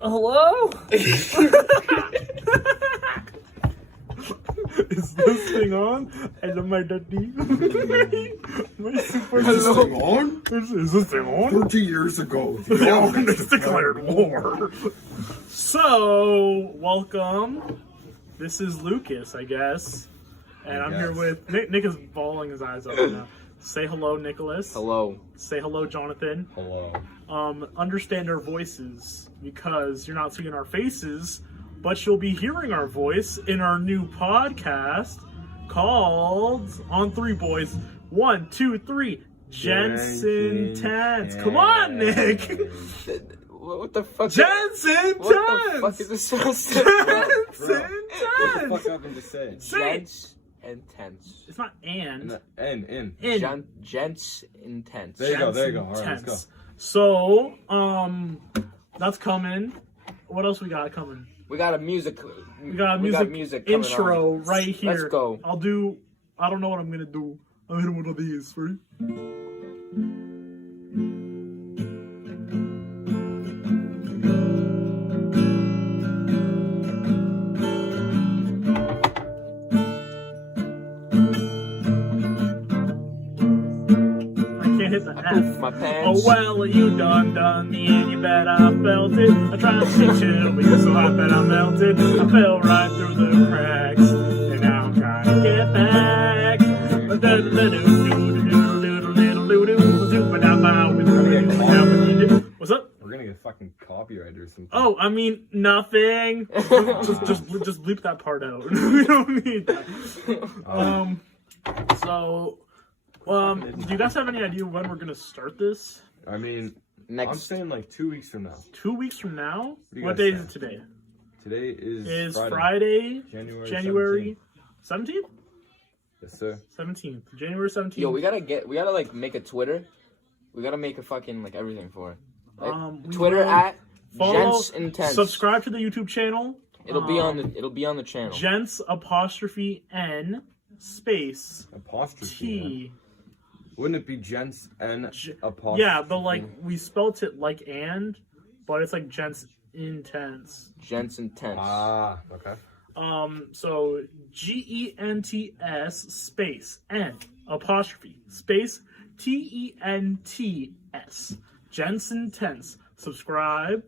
Hello? Is this thing on? Hello, my daddy. My super Is this thing on? Is this thing on? 30 years ago, the The Allies Allies declared war. So, welcome. This is Lucas, I guess. And I'm here with Nick. Nick is bawling his eyes out right now. Say hello, Nicholas. Hello. Say hello, Jonathan. Hello. Understand our voices because you're not seeing our faces, but you'll be hearing our voice in our new podcast called On Three Boys. 1, 2, 3. Jensen Tense. Come on, Nick. What the fuck? Jensen Tense. What the fuck is this supposed to be? Jensen What the Tense. fuck happened to say? Gents intense. It's not and. In. Gents intense. There you go. Jensen All right, let's go. Tense. So, that's coming. What else we got coming? We got a music. We got a music coming intro on. right here. Let's go. I don't know what I'm gonna do. I'll hit him with one of these, right? I can't hit the F. My pants. Oh well, you done me and you bet I felt it. I tried to stay chill, but you're so hot that I melted. I fell right through the cracks, and now I'm trying to get back. What's up? We're gonna get fucking copyrighted or something. Oh, I mean nothing. just bleep that part out. We don't need that. Do you guys have any idea when we're gonna start this? I mean, I'm Next. saying like 2 weeks from now. 2 weeks from now? do you What guys day say? is it today? Today is Friday, January 17th? Yes, sir. 17th. January 17th. Yo, we gotta like make a Twitter. We gotta make a fucking like everything for it. Like, we Twitter will at follow, Gents Intense. subscribe to the YouTube channel. It'll be on the channel. Gents apostrophe N space Apostrophe. T. Wouldn't it be gents and apostrophe? Yeah, but like we spelt it like and, but it's like Gents Intense. Gents Intense. Ah, okay. So GENTS space N apostrophe space TENTS. Jensen Tense. Subscribe.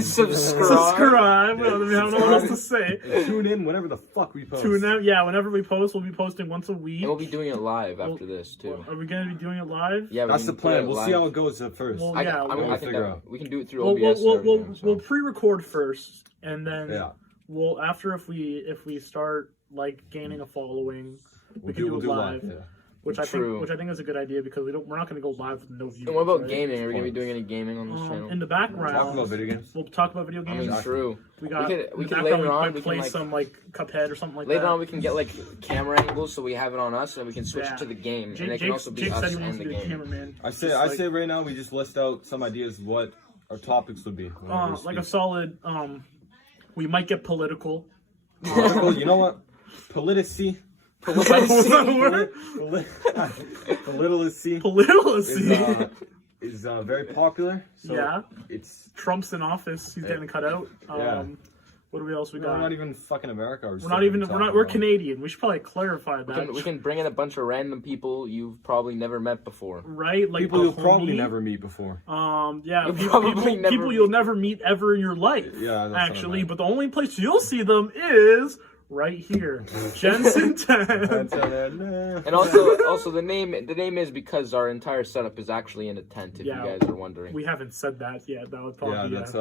Subscribe. I don't know what else to say. Tune in whenever the fuck we post. Yeah, whenever we post, we'll be posting once a week. And we'll be doing it live after this too. Are we gonna be doing it live? Yeah, That's the plan. We'll see how it goes at first. Well, I yeah, think figure that out. we can do it through We'll, OBS. we'll, and we'll, everything, so. we'll pre-record first, and then Yeah. we'll after if we start like gaining a following, we can do it live. Yeah. Which I True. think is a good idea because we're not gonna go live with no viewers. And what about right? gaming? Are we gonna be doing any gaming on this channel? In the background, Talk about video games. we'll talk about video I games. mean, true. We got we in could the background, later on might we play can like some like Cuphead or something like later that. on we can get like camera angles so we have it on us and we can switch Yeah. it to the game Jake, and it can also be Jake us said he wants and to the be a game. cameraman. I Just like, say right now we just list out some ideas of what our topics would be. whenever we like a speak. solid. We might get political. Political, you know what? Politici. What's that word? Politici Political. is very popular. So Yeah. It's Trump's in office. He's getting cut out. Yeah. What else we we're got? not even fucking America. We're Canadian. We should probably clarify that. We can bring in a bunch of random people you've probably never met before. Right? Like People you'll a probably homie. never meet before. Yeah, You'll people, probably never people you'll never meet ever in your life. Yeah, that's actually, what I but the only place you'll see them is right here, Jensen 10. And also the name is because our entire setup is actually in a tent if Yeah. you guys are wondering. We haven't said that yet. That would probably Yeah, be that's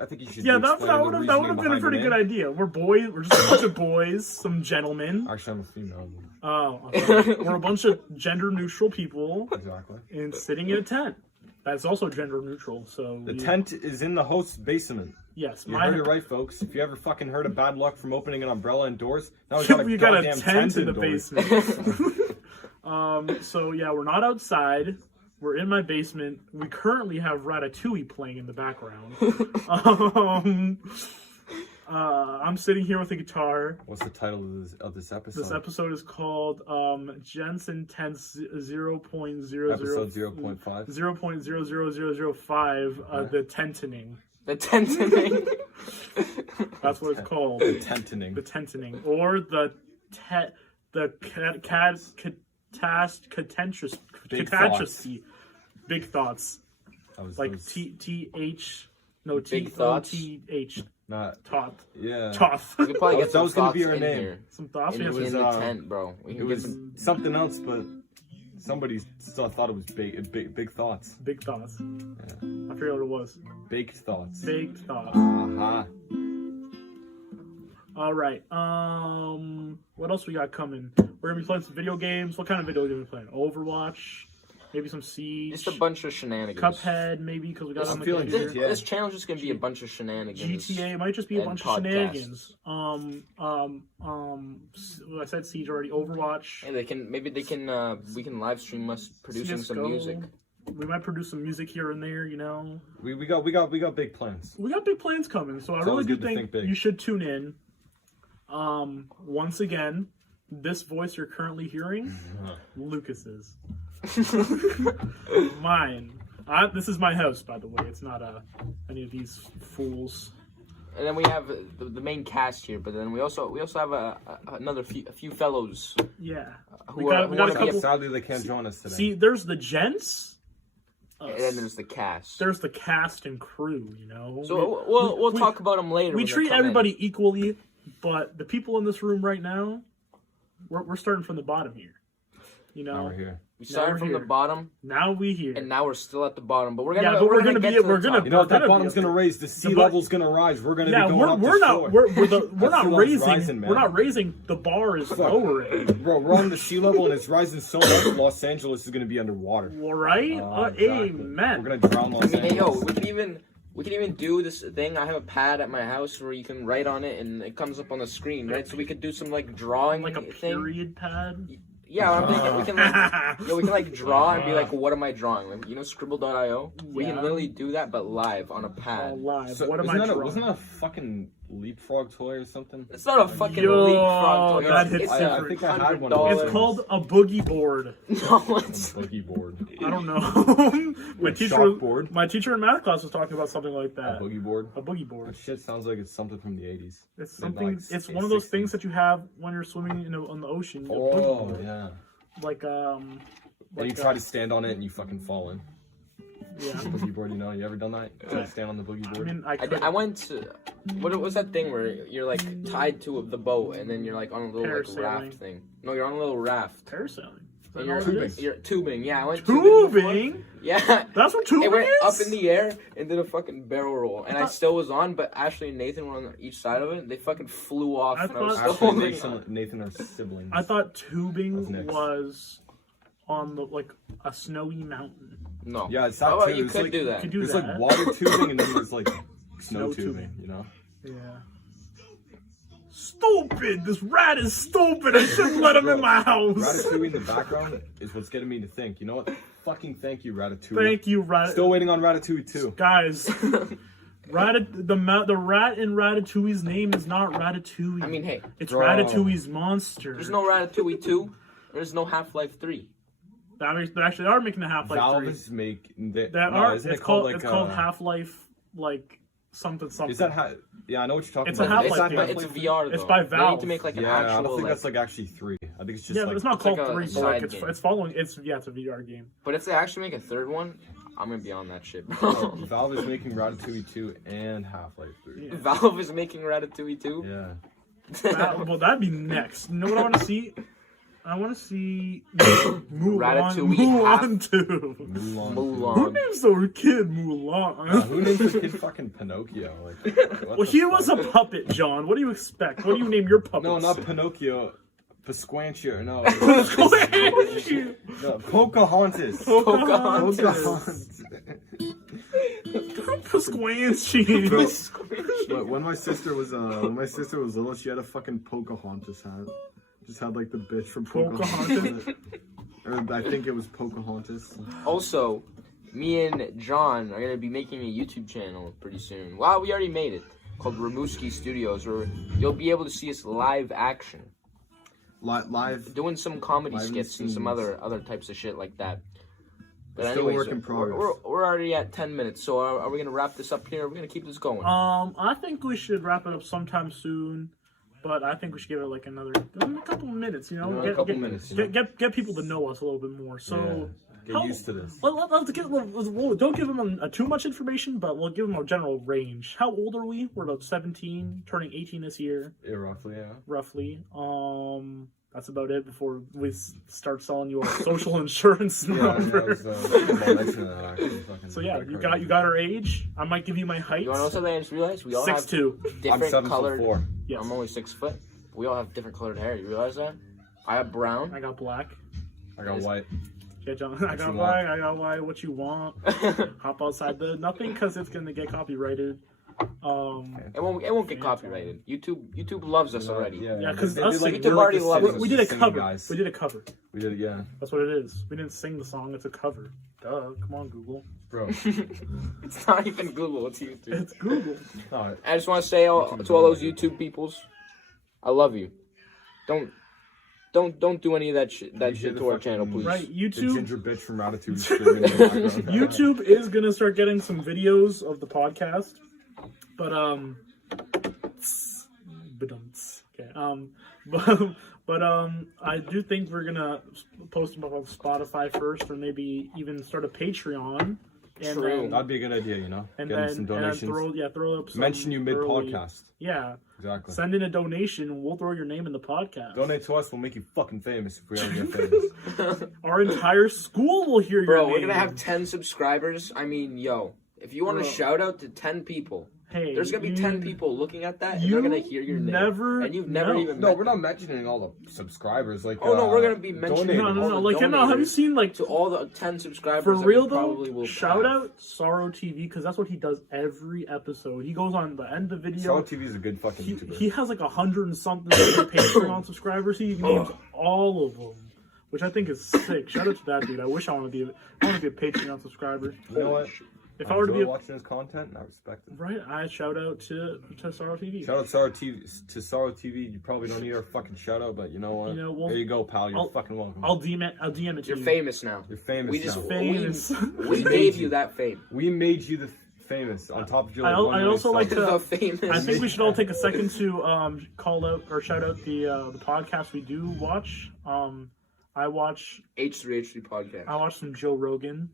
I think you should. yeah. That explain would the have reasoning been a behind pretty the good name. idea. We're boys. We're just a bunch of boys, some gentlemen. Actually, I'm a female. Oh, okay. We're a bunch of gender neutral people Exactly. and sitting in a tent. That's also gender neutral. So The tent is in the host's basement. Yes, You heard it right, folks. If you ever fucking heard of bad luck from opening an umbrella indoors, now we got a we got a goddamn tent in the indoors. basement. So yeah, we're not outside. We're in my basement. We currently have Ratatouille playing in the background. I'm sitting here with a guitar. What's the title of this episode? This episode is called Jensen Tense 0.00 Episode 0.5. 0.00005. The Tentening. The Tentening. That's what it's called. The Tentening. The Tentening, or the catastrophe. Big thoughts. Like TH. No, Big thoughts? TOTH. Not. Toth. Yeah. Toth. We could probably get That some was gonna thoughts be our in name. here. Some thoughts. In, We have in some- the tent, bro. We It can was get some... something else, but somebody still thought it was big thoughts. Big thoughts. Yeah. I forget what it was. Baked thoughts. Big thoughts. Uh-huh. All right. What else we got coming? We're gonna be playing some video games. What kind of video games are we playing? Overwatch. Maybe some Siege. Just a bunch of shenanigans. Cuphead, maybe, because we got it on I'm the feeling computer. GTA. This channel's just gonna be a bunch of shenanigans. GTA might just be a and bunch podcasts. of shenanigans. I said Siege already. Overwatch. Hey, we can we can live stream us producing some CS:GO. music. We might produce some music here and there. You know, We got big plans. we got big plans coming. So I It's really always do good to think think big. you should tune in. Once again, this voice you're currently hearing, Lucas's. Mine. This is my house, by the way. It's not any of these fools. And then we have the main cast here, but then we also have a few fellows Yeah. who We got wanna a be couple- Sadly, they can't join us today. See, there's the gents. and then there's the cast. There's the cast and crew. You know. So we'll we- talk about them later. We when they treat come in. everybody equally, but the people in this room right now, we're starting from the bottom here. You know. Now we're here. We started we're from here. the bottom, Now we here. and now we're still at the bottom. But we're gonna Yeah, but we're gonna gonna get be- to the we're gonna- top. You know what? That We're gonna bottom's be- gonna raise. The sea bu- level's gonna rise. We're gonna yeah, be going we're up we're the not floor. we're That not sea level's raising. rising, man. We're not raising. The bar is lowering. Bro, we're on the sea level and it's rising so much. Los Angeles is gonna be underwater. All right. Exactly. Amen. We're gonna drown Los I mean, hey, Angeles. yo, we can even do this thing. I have a pad at my house where you can write on it and it comes up on the screen, right? So we could do some like drawing Like a thing. period pad. Yeah, I'm thinking we can like draw and be like, what am I drawing? Like, you know, Scribble.io. We can Yeah. literally do that, but live on a pad. Live. So, What am I wasn't that drawing? wasn't that a fucking leapfrog toy or something? It's not a fucking Yo, leapfrog. that It's, hits it's different. I think I had one of $100. those. It's called a boogie board. No, it's Boogie board. I don't know. my A teacher, chalkboard? my teacher in math class was talking about something like A that. boogie board. A boogie board. That shit sounds like it's something from the 80s. It's Maybe something. like It's one of those 60s. things that you have when you're swimming on the ocean. A boogie Oh board. yeah. Like And you like, try to stand on it and you fucking fall in. yeah. Boogie board, you know? You ever done that? You try to stand on the boogie I board? mean, I went to what was that thing where you're like tied to the boat and then you're like on a little like Parasailing. raft thing. No, you're on a little raft. parasailing. Is that And all it is? you're tubing. Yeah, I went tubing. Tubing. before. Yeah. That's what tubing It went is. up in the air and did a fucking barrel roll, and I still was on. But Ashley and Nathan were on each side of it. They fucking flew off. I And I was thought- still Actually, holding on. Nathan are siblings. I thought That's tubing next. was on the like a snowy mountain. No. Yeah, it's that Oh, too. you It's could like, do that. Could do There's that. like water tubing and then there's like Snow snow tubing, tubing. you know? Yeah. Stupid! This rat is stupid! I shouldn't let him in my house! Ratatouille in the background is what's getting me to think. You know what? Fucking thank you, Ratatouille. Thank you, Rat. Still waiting on Ratatouille 2. Guys, the rat in Ratatouille's name is not Ratatouille. I mean, hey, it's Bro. Ratatouille's monster. there's no Ratatouille 2. There's no Half-Life 3. They actually are making a Half-Life Valve 3. is making... Isn't It's it called like... it's called Half-Life like something. Is that... Yeah, I know what you're talking It's a about. Half-Life Is that game. But it's VR though. It's by They need Valve. to make like an Yeah, I actual. don't think like, that's like actually 3. I think it's just Yeah, like... but it's not it's called like a 3, but like side game. it's following. It's a VR game. But if they actually make a third one, I'm gonna be on that shit, Oh, bro. Valve is making Ratatouille 2 and Half-Life 3. Yeah. Valve is making Ratatouille 2. Yeah. Well, that'd be next. You know what I want to see? I want to see Mulan Ratatouille 2. Mulan. Who Mulan. names their kid Mulan? Who named the kid fucking Pinocchio? Like, what Well, the he fuck? was a puppet, John. What do you expect? What do you name your puppets? No, not Pinocchio. Pasquantia. No. No, Pocahontas. Pocahontas. Pasquanchi. But when my sister was little, she had a fucking Pocahontas hat. Just had like the bitch from Pocahontas. Pocahontas? Or I think it was Pocahontas. Also, me and John are gonna be making a YouTube channel pretty soon. Wow, we already made it. called Rumooski Studios, where you'll be able to see us live action. Live. Doing some comedy Live skits and some scenes. other types of shit like that. But Still anyways, work in progress. we're already at 10 minutes, so are we gonna wrap this up here? Are we gonna keep this going? I think we should wrap it up sometime soon, but I think we should give it like a couple of minutes. You know, Another couple minutes, you know? get people to know us a little bit more. So Get used to this. let's get. Don't give them too much information, but we'll give them a general range. How old are we? We're about 17, turning 18 this year. Yeah, roughly, yeah. Roughly. That's about it before we start selling you our social insurance number. So yeah, you got our age. I might give you my height. You wanna know something I just realized? We all 6'2". have different I'm colored. 7'4". Yes. I'm only 6 foot. We all have different colored hair. You realize that? I have brown. I got black. I got white. Yeah, John. I got black. I got white. What you want? Hop outside the nothing because it's gonna get copyrighted. It won't get copyrighted. YouTube loves us already. Yeah, because YouTube already loves us. we did a cover. Guys. We did a cover. We did it, yeah. That's what it is. We didn't sing the song. It's a cover. Duh. Come on, Google. Bro. It's not even Google. It's YouTube. It's Google. No, I just want to say to all those YouTube peoples, I love you. Don't do any of that shit to our channel, please. Right, the YouTube. ginger bitch from Ratatouille screaming in the background. YouTube is gonna start getting some videos of the podcast, but I do think we're gonna post them up on Spotify first, or maybe even start a Patreon. And True. then, That'd be a good idea, you know? and Getting then, some and then donations. throw up some Mention you mid-podcast. Yeah, Exactly. send in a donation, and we'll throw your name in the podcast. Donate to us, we'll make you fucking famous if we ever get famous. Our entire school will hear your Bro, name. we're gonna have 10 subscribers. I mean, yo, if you want to Bro. shout out to 10 people, Hey, there's gonna be 10 people looking at that, and you they're gonna hear your name. And you've never know. even No, met we're not mentioning all the subscribers. Like, Oh, no, we're gonna be mentioning donating. No. all the Like, no, have you donators seen like to all the 10 subscribers. for that real we probably will though? Shout have. out Sorrow TV because that's what he does every episode. He goes on the end of the video. Sorrow TV is a good fucking He, YouTuber. he has like 100 and something Patreon subscribers. He names all of them, which I think is sick. Shout out to that dude. I wish I want to be a Patreon subscriber. You know what? If I were to be watching his content, I respect it. right, I shout out to Sorrow TV. Shout out Sorrow TV. You probably don't need our fucking shout out, but you know what? You know, there you go, pal. You're I'll- fucking welcome. I'll DM it to You're you. famous now. You're famous We just now. Famous. we gave you that fame. We made you the famous on top of your. I also like to- The famous. I think we should all take a second to call out or shout out the podcast we do watch. I watch H3H3 podcast. I watch some Joe Rogan.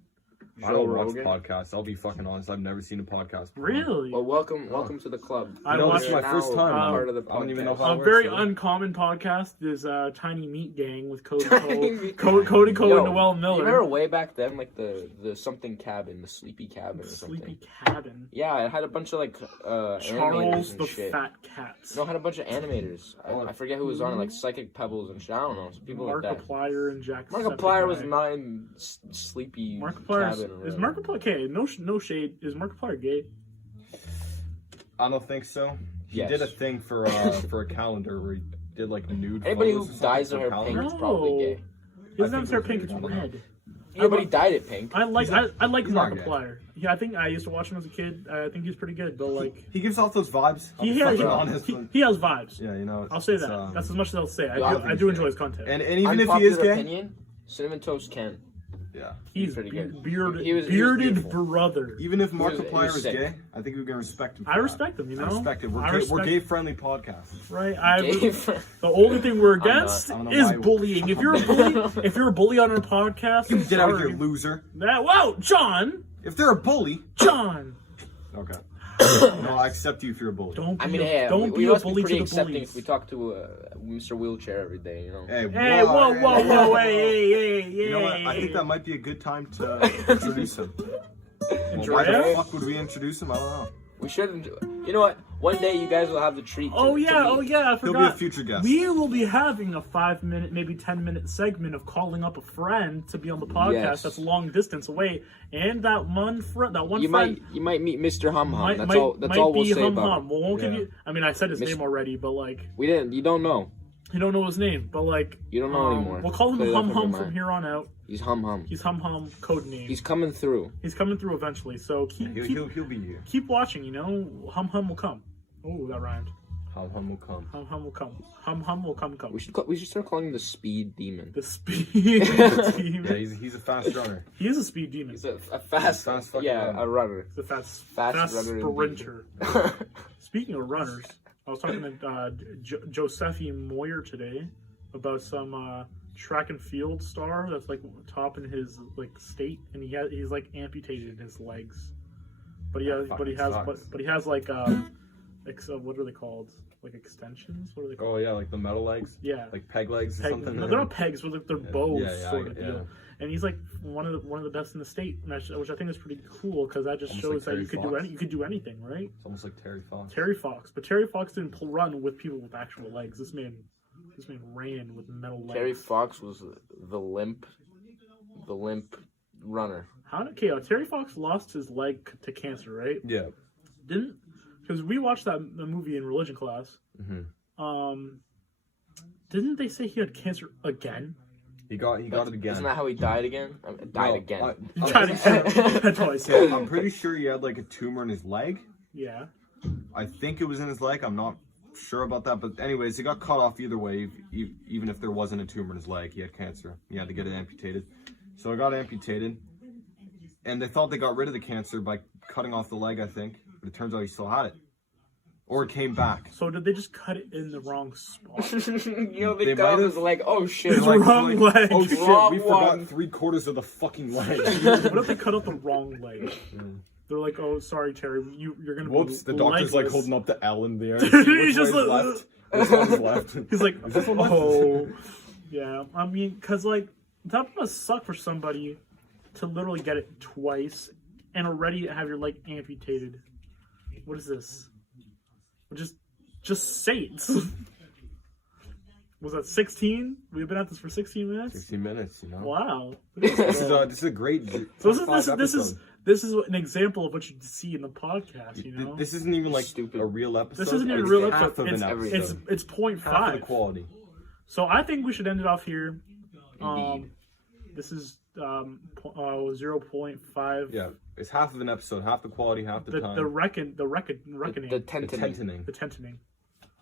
I don't watch podcasts. I'll be fucking honest. I've never seen a podcast before. Really? Well, welcome to the club. I No, watch this is my Now first time. part of the I don't even know podcast. how it A works, very so. uncommon podcast is Tiny Meat Gang with Cody Tiny Cole, Meat Cody Cole Yo, and Noel You Miller. remember way back then, like the something cabin, the sleepy cabin or something? Sleepy Cabin. Yeah, it had a bunch of like animators Charles and the shit. Fat Cats. No, it had a bunch of animators. I forget who was on it, like Psychic Pebbles and shit. I don't know, some people like that. Markiplier and Jack. Markiplier was not in Sleepy Markiplier Cabin. or is whatever. Markiplier okay? No shade. Is Markiplier gay? I don't think so. He Yes. did a thing for a calendar where he did like nude. Anybody who photos or something dyes for their hair calendar. pink is probably gay. He doesn't I have think hair pink. it It's was- red. Yeah, but he dyed it pink. I like he's not gay. Markiplier. Yeah, I think I used to watch him as a kid. I think he's pretty good, but like He gives off those vibes. I'll he be has fucking honest. he has vibes. Yeah, you know. I'll say it's, that. That's as much as I'll say. Yeah, I do enjoy his content. And even if he is Unpopular gay, opinion, Cinnamon Toast Ken. yeah. He's pretty good. bearded, He was bearded beautiful. brother. Even if He was Markiplier is sick. gay, I think we can respect him. For I that. respect him. You know, I respect it. We're I gay, respect- we're gay friendly podcast. right? Gay The only thing we're I'm not. against I don't know is why- bullying. If you're a bully, if you're a bully on our podcast, Get out of sorry. here, loser. Whoa, John, If they're a bully, John, okay. No, I accept you if you're a bully. don't be I mean, a, hey, don't we be a must be bully pretty to the accepting bullies. if we talk to Mr. Wheelchair every day, you know. Hey, Hey, whoa, hey, You know what? I think that might be a good time to introduce him. Well, why Introduce? the fuck would we introduce him? I don't know. We shouldn't. You know what? One day you guys will have the treat. Oh yeah, I He'll forgot. be a future guest. We will be having a 5-minute, maybe 10-minute segment of calling up a friend to be on the podcast Yes. that's long distance away, and that one friend, You friend might meet Mr. Hum Hum. might, That's might, all. That's might all we'll be say Hum about Hum. him. We won't give Yeah. you. I mean, I said his Mis- name already, but like, We didn't. You don't know. you don't know his name. But like, You don't know anymore. We'll call him Clear that Hum from your Hum mind. from here on out. He's Hum Hum. He's Hum Hum code name. He's coming through. He's coming through eventually. So keep He'll be here. keep watching. You know, Hum Hum will come. Oh, that rhymed. Hum will come. Hum will come. Hum will come. We should start calling him the Speed Demon. The speed demon. Yeah, he's a fast runner. He is a speed demon. He's a fast fucking runner. A runner. He's a fast runner sprinter. Speaking of runners, I was talking to Josephine Moyer today about some track and field star that's like top in his like state, and he's like amputated his legs, but he has like what are they called? Like extensions? What are they called? Oh yeah, like the metal legs. Yeah, like peg legs or something. No, they're not pegs, but like they're bows sort of yeah. deal. And he's like one of the best in the state, which I think is pretty cool because that just Almost shows like that you could do anything, right? It's almost like Terry Fox. But Terry Fox didn't run with people with actual legs. This man ran with metal legs. Terry Fox was the limp runner. Terry Fox lost his leg to cancer, right? Yeah. Because we watched the movie in religion class. Mm-hmm. Didn't they say he had cancer again? He got it again. Isn't that how he died again? He died again. Twice. I'm pretty sure he had like a tumor in his leg. Yeah. I think it was in his leg. I'm not sure about that, but anyways, he got cut off either way. Even if there wasn't a tumor in his leg, he had cancer. He had to get it amputated. So it got amputated, and they thought they got rid of the cancer by cutting off the leg, I think. But it turns out he still had it. Or it came back. So did they just cut it in the wrong spot? They cut off his leg. Oh shit! It's the wrong leg. Oh shit! Wrong we one. forgot 3/4 of the fucking leg. What if they cut out the wrong leg? They're like, "Oh, sorry, Terry, you're gonna." Whoops! The doctor's like holding up the L in the air. He's just like, left. Which one's left? He's like, Is this one left? "Oh, yeah." I mean, cause like that must suck for somebody to literally get it twice and already have your leg amputated. What is this? Just say it. Was that 16? We've been at this for 16 minutes. 16 minutes, you know. Wow. This is a great. So this is an example of what you see in the podcast. You know, this isn't even like Stupid. a real episode. this isn't even a It's real half episode. of an episode. It's 0.5. Half of the quality. So I think we should end it off here. Indeed. This is 0.5. Yeah, it's half of an episode, half the quality, half the time. The reckoning. The The tentening. The tentening.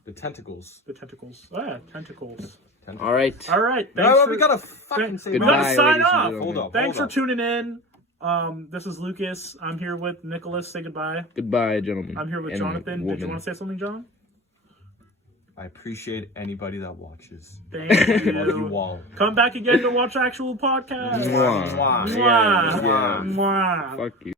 The tentacles. The tentacles. Oh, yeah, tentacles. All right. All right. No, we gotta fucking say We Goodbye, gotta sign ladies and off. gentlemen. Hold up. Thanks for tuning in. This is Lucas. I'm here with Nicholas. Say goodbye. Goodbye, gentlemen. I'm here with and Jonathan. Did you woman. want to say something, John? I appreciate anybody that watches. Thank Love you you. all. Come back again to watch actual podcasts. Mwah. Mwah. Mwah. Yeah. Mwah. Fuck you.